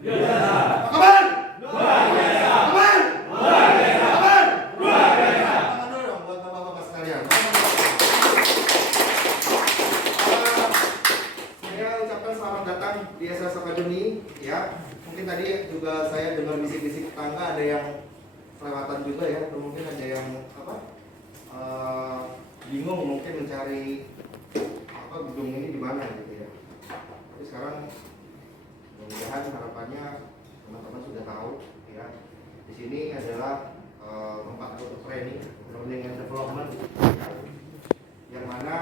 Biasa. Kapan? Luar biasa. Kapan? Luar biasa. Kapan? Luar biasa. Tangan dulu dong buat bapak-bapak sekalian. Saya ucapkan selamat datang di SS Academy ya. Mungkin tadi juga saya dengar bisik-bisik tetangga ada yang kelewatan juga ya, atau mungkin ada yang bingung mungkin mencari gedung ini di mana gitu ya. Tapi sekarang mudah-mudahan harapannya teman-teman sudah tahu ya. Di sini adalah tempat untuk training, learning and development ya. Yang mana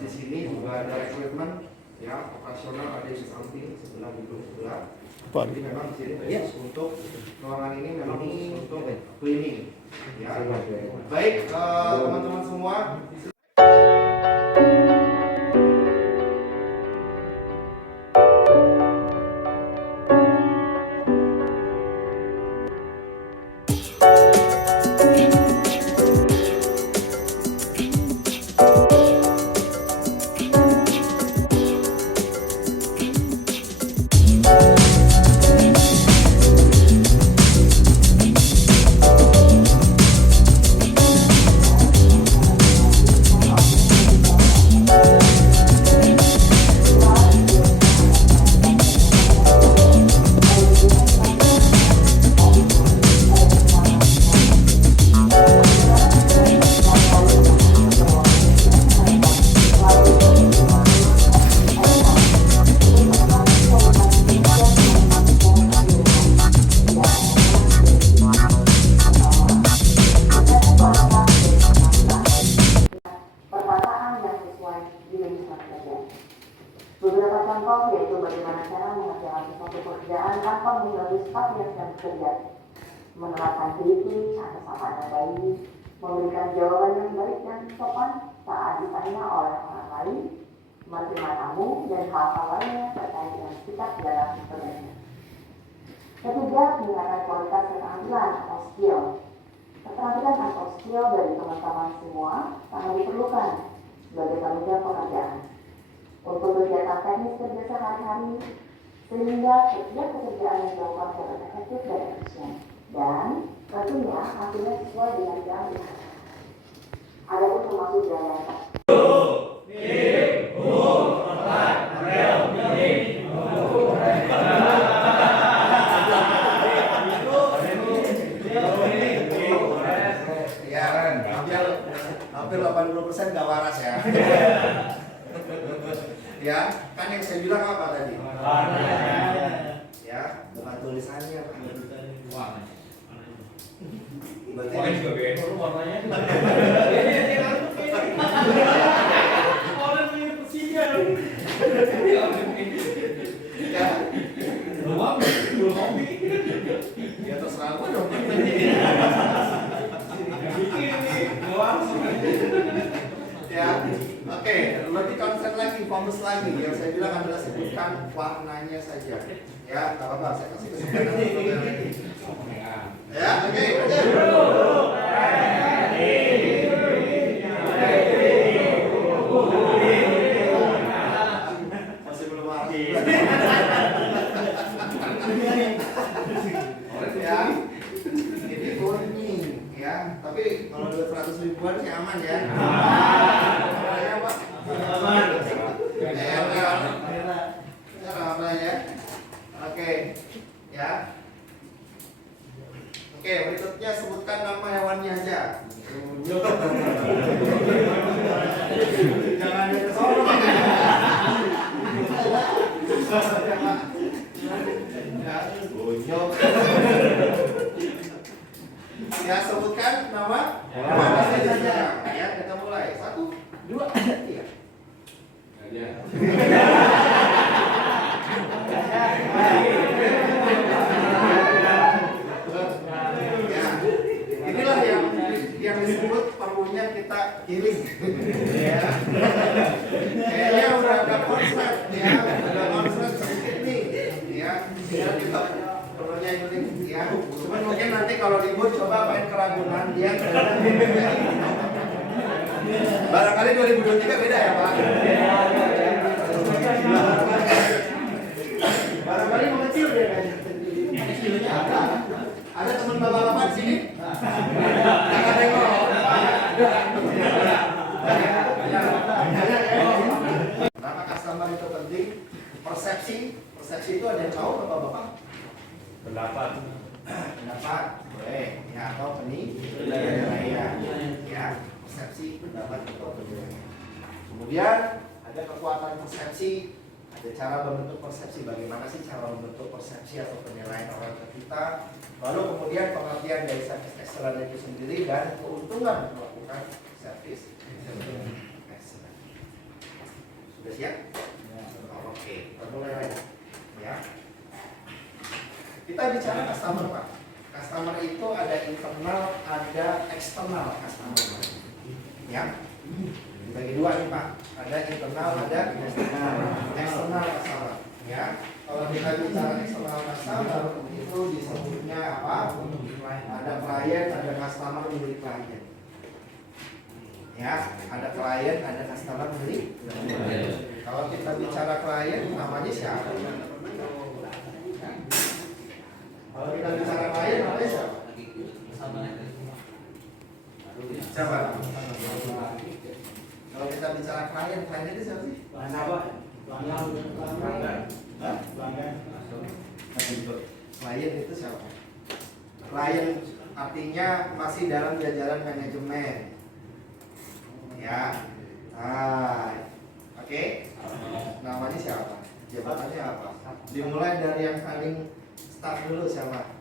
di sini juga ada equipment ya, operasional ada di samping sebelah gedung sebelah. Jadi memang di sini untuk ruangan ini memang untuk cleaning ya. Baik teman-teman semua. Beberapa contoh yaitu bagaimana cara mengerjakan sesuatu pekerjaan tanpa mengganggu staf yang sedang bekerja, menerapkan disiplin atas sapaan yang baik, memberikan jawaban yang baik dan sopan saat ditanya oleh orang lain, menerima tamu dan hal-hal lainnya terkait dengan sikap dalam bekerja. Ketiga, peningkatan kualitas keterampilan atau skill. Keterampilan atau skill dari teman-teman semua sangat diperlukan sebagai penunjang pekerjaan untuk kegiatan teknis kerja sehari-hari, sehingga setiap pekerjaan yang dilakukan dapat efektif dan efisien, dan tentunya hasilnya sesuai dengan yang diharapkan. Adapun termasuk daya hampir 80% nggak waras ya. Ya, kan yang saya bilang apa tadi? Ya, bukan tulisannya. Berarti juga beda warnanya. Orang punya Persija dong. ya, Ruang, kopi. ya terserah gua dong. Bikin nih, ruang. Ya, oke, lebih konsen lagi, fokus lagi. Yang saya bilang adalah sebutkan warnanya saja. Ya, nggak apa-apa, saya kasih kesempatan untuk yang lagi. Ya, oke. Masih belum waras. Ya, ini kuning, ya. Tapi kalau 200 ribuan sih aman ya. Oke, ya. Oke, berikutnya sebutkan nama hewannya aja. Jangan di kesana. Ya, bonyok. Ya, sebutkan nama hewannya saja. Ya, kita mulai. 1, 2, 3. Inilah yang disebut perlunya kita healing. Ya. Kayaknya udah ada konsep ya, ada konsep sedikit nih. Ya, dia juga perlunya healing ya. Cuman mungkin nanti kalau libur coba main ke Ragunan dia. Barangkali 2023 beda ya, Pak. Barangkali mengecil kecilnya Ada teman bapak-bapak di sini? Jangan tengok. Kenapa customer itu penting? Persepsi itu ada yang tahu bapak-bapak? pendapat Pendapat boleh, ya atau penilaian, ya persepsi pendapat itu penilaian. Kemudian ada kekuatan persepsi, ada cara membentuk persepsi. Bagaimana sih cara membentuk persepsi atau penilaian orang ke kita? Lalu kemudian pengertian dari service excellence itu sendiri dan keuntungan melakukan service excellence. Sudah siap? Oke, kita mulai lagi. Ya. Kita bicara customer, Pak. Customer itu ada internal, ada eksternal customer. Ya. Dibagi dua nih, Pak. Ada internal, ada eksternal customer. Ya. Kalau kita bicara eksternal customer itu disebutnya apa? Ada klien, ada customer milik klien. Ya, ada klien, ada customer milik. Kalau kita bicara klien, namanya siapa? Kalau kita bicara klien, namanya siapa? Siapa? Kalau kita bicara klien itu siapa sih? Klien itu siapa? Klien artinya masih dalam jajaran manajemen. Ya. Oke. Namanya siapa? Jabatannya apa? Dimulai dari yang paling start dulu siapa?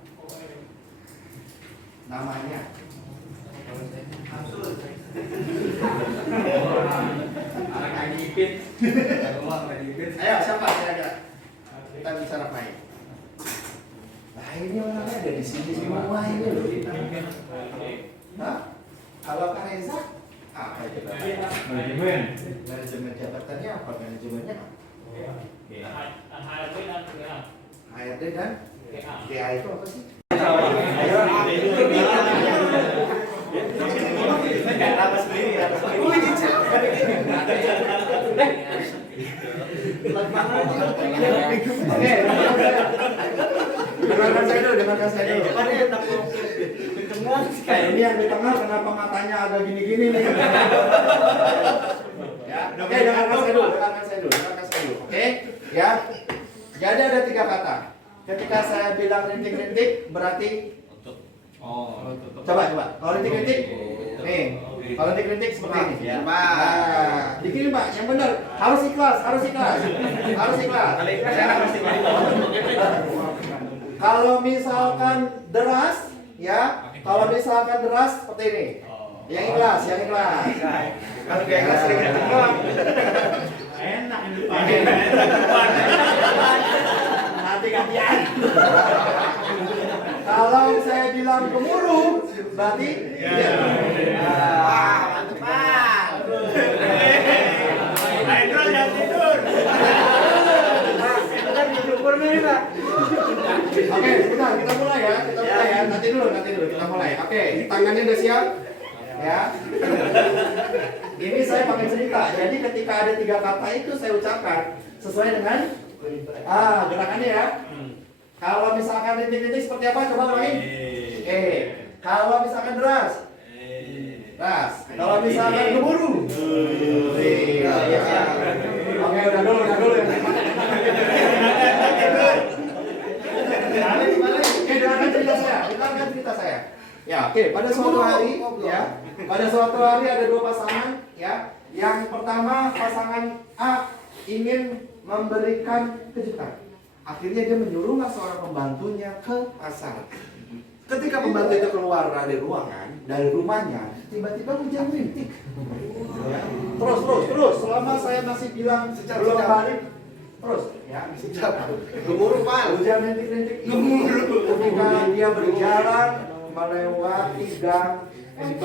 Namanya. anak gigit Ayo siapa kira-kira? Kita bicara klien. Nah ini orangnya ada di sini semua ini loh. Hah? Kalau Kak Reza apa itu? manajemen Manajemen jabatannya apa? Manajemennya apa? HRD dan GA itu apa sih? Oke, dengarkan saya dulu. Ini yang di tengah kenapa matanya agak gini-gini nih? Ya, oke, dengarkan saya dulu. Oke, ya. Jadi ada 3 kata. Ketika saya bilang rintik-rintik berarti coba. Kalau rintik-rintik, nih. Kalau rintik-rintik seperti ini. Ya, Pak. Dikirim, Pak. Yang benar. Harus ikhlas. Kalau misalkan deras, ya. Kalau misalkan deras seperti ini. Yang ikhlas. Kalau gak ikhlas sedikit tengok. enak ini Hati-hatian. Kalau saya bilang gemuruh, berarti iya. Mantap, Pak. Ayo jangan tidur Oke, sebentar kita mulai ya. Nanti dulu kita mulai. Oke, tangannya udah siap? Ya. Ini saya pakai cerita. Jadi ketika ada 3 kata itu saya ucapkan sesuai dengan gerakannya ya. Kalau misalkan rintik-rintik seperti apa? Coba ulangin. Kalau misalkan deras. Kalau misalkan gemuruh. Oke, udah dulu dengarkan cerita saya. Ya, oke. Pada suatu hari ada 2 pasangan, ya. Yang pertama pasangan A ingin memberikan kejutan. Akhirnya dia menyuruhlah seorang pembantunya ke pasar. Ketika pembantu itu keluar dari ruangan, dari rumahnya, tiba-tiba hujan rintik. Terus. Selama saya masih bilang belum balik, terus. Ya, gemuruh, Pak. Hujan rintik. Ketika dia berjalan melewati gang, Enak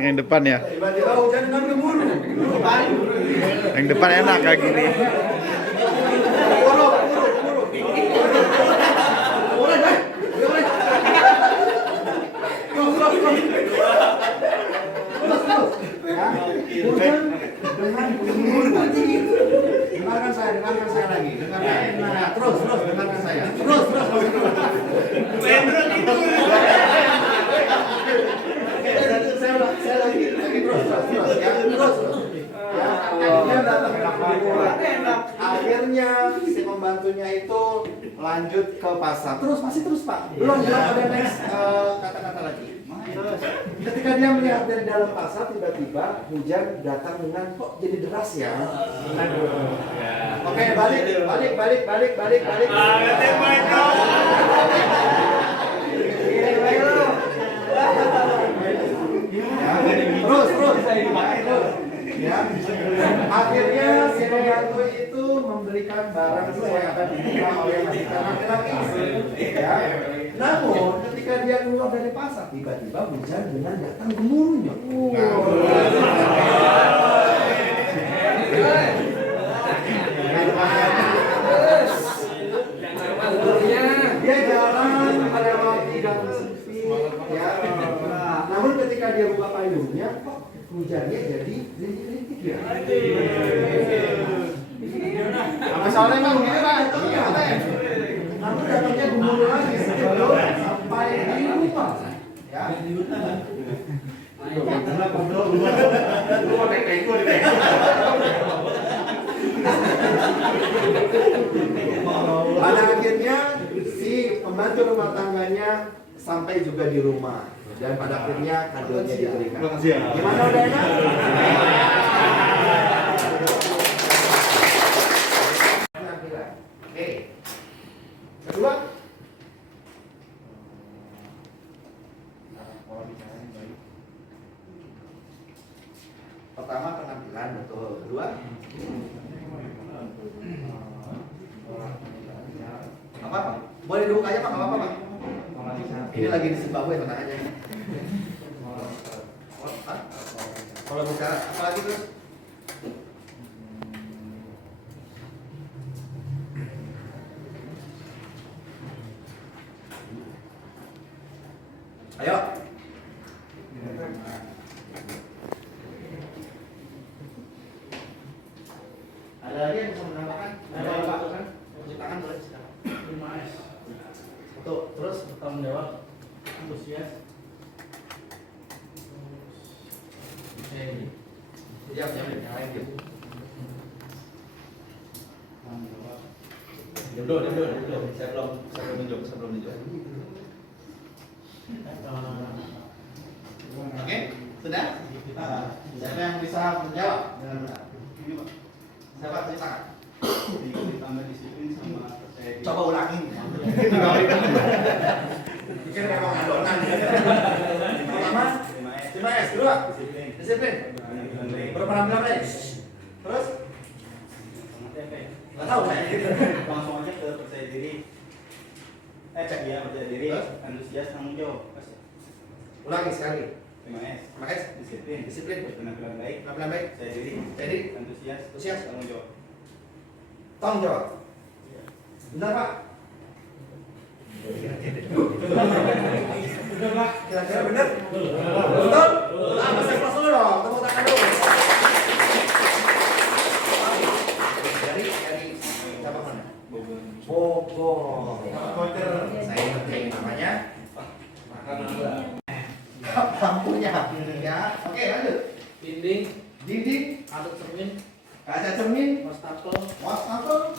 yang depan ya. tiba-tiba hujan dengan gemuruh. Yang depan enak kayak gini. Dengarkan saya lagi. Terus dengarkan saya. Terus. videonya itu lanjut ke pasar. Masih terus Pak. Belum ada next kata-kata lagi. Ketika dia melihat dari dalam pasar, tiba-tiba hujan datang dengan kok jadi deras ya. Oke, balik. Terus. Ya. Akhirnya si pembantu itu memberikan barang sesuai apa yang diminta oleh laki-laki. Ya. Namun ketika dia keluar dari pasar, tiba-tiba hujan dengan datang gemuruhnya. Dia jalan pada roti dan sempit, ya. Namun ketika dia buka payungnya, kok hujannya jadi rintik-rintik ya. Masalahnya emang begini Pak. Namun datangnya gemuruh lagi sebelum sampai di rumah. Ya. Pada akhirnya si pembantu rumah tangganya sampai juga di rumah dan pada akhirnya kadonya diberikan. Gimana udah enak? Oke. Kedua. Pertama penampilan, betul. Kedua. Apa? Boleh dibuka aja Pak, nggak apa-apa Pak. Ini lagi di Zimbabwe, tenang aja. Kalau bicara apa lagi terus? Ayo. Ada lagi yang bisa menambahkan? Ada yang Pak? Cuci tangan boleh silakan. 5S. Betul. Terus bertanggung jawab, antusias. Siap, yang lain gitu. Duduk. Saya belum nunjuk. Oke, sudah? Siapa yang bisa menjawab dengan benar? Siapa cuci tangan? Ditambah disiplin sama percaya diri. Coba ulangin. Bikin memang adonan. Pertama, 5S. Kedua, disiplin. Berpenampilan baik. Terus? Nggak tahu saya. Langsung aja ke percaya diri. Percaya diri. Antusias, tanggung jawab. Ulangi sekali. 5S. 5S. Disiplin. Penampilan baik. Penampilan baik. Percaya diri. Jadi, Antusias, tanggung jawab. tanggung jawab. Benar Pak? Kira-kira benar? Betul? Nah, masih plus dulu dong. Tepuk tangan dulu. Dari siapa mana? Bogor. Saya ngerti namanya. Lampunya. Ya. Oke, lanjut. Dinding. Kaca cermin. Wastafel.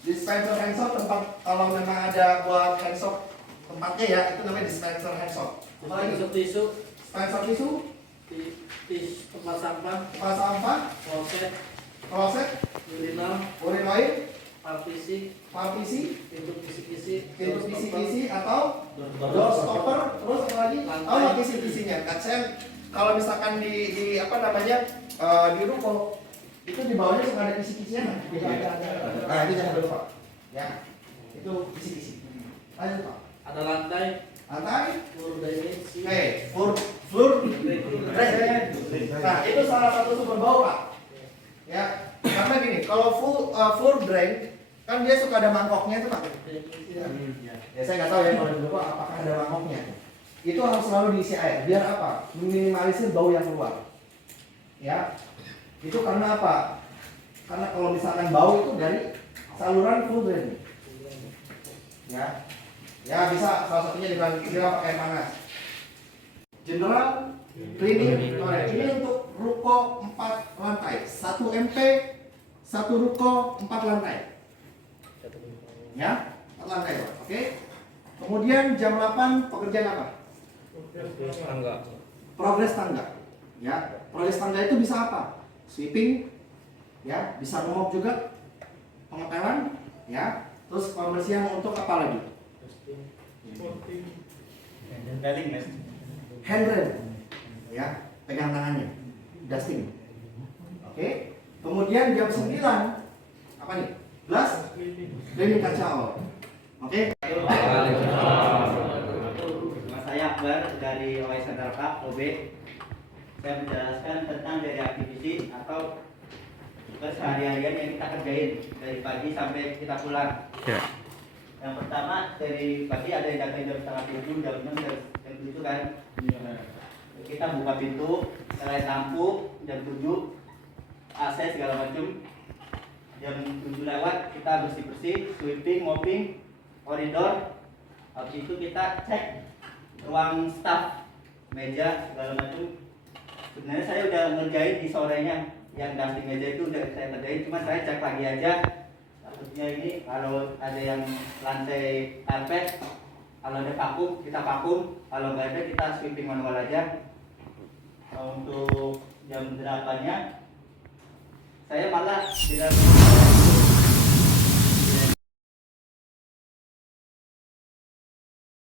Dispenser hand soap tempat kalau memang ada buat hand soap tempatnya ya, itu namanya dispenser hand soap. tisu, Dispenser tisu, tempat sampah, kloset, urinoir, partisi, pintu kisi-kisi, atau door stopper, terus apa lagi? Oh, kisi-kisinya. Kacen kalau misalkan di apa namanya di ruko itu di bawahnya suka ada kisi-kisinya. Nah, itu jangan lupa. Ya, itu kisi-kisi. Lanjut Pak. ada lantai, Floor drain. Nah, itu salah satu sumber bau Pak. Ya, karena gini, kalau floor drain kan dia suka ada mangkoknya itu Pak. Ya saya nggak tahu ya kalau di Bapak apakah ada mangkoknya. Itu harus selalu diisi air. Biar apa? Meminimalisir bau yang keluar. Ya, itu karena apa? Karena kalau misalkan bau itu dari saluran floor drain. Ya bisa salah satunya dengan siram air panas. General cleaning toilet ini untuk ruko 4 lantai, 1 MP, 1 ruko 4 lantai. Ya, 4 lantai Pak. Oke. Kemudian jam 8 pekerjaan apa? Progres tangga. Ya, progres tangga itu bisa apa? Sweeping, ya, bisa ngemop juga, pengepelan, ya. Terus pembersihan untuk apa lagi? Galing mas. Handrail, ya, pegang tangannya, dusting. Oke. Kemudian jam 9 apa nih? Glass cleaning kaca all. Oke. Nama saya Akbar dari OS Central Park, OB. Saya menjelaskan tentang dari aktivisi atau keseharian yang kita kerjain dari pagi sampai kita pulang. Ya. Yang pertama dari pagi ada yang datang jam setengah 7, jam 6, jam 7 kan. Kita buka pintu, nyalain lampu, jam 7, AC segala macam. Jam 7 lewat kita bersih-bersih, sweeping, mopping, koridor. Habis itu kita cek ruang staff, meja segala macam. Sebenarnya saya udah ngerjain di sorenya, yang dusting meja itu udah saya kerjain, cuma saya cek lagi aja. Takutnya ini kalau ada yang lantai karpet, kalau ada vakum kita vakum, kalau nggak ada kita sweeping manual aja. Untuk jam 8-nya saya malah tidak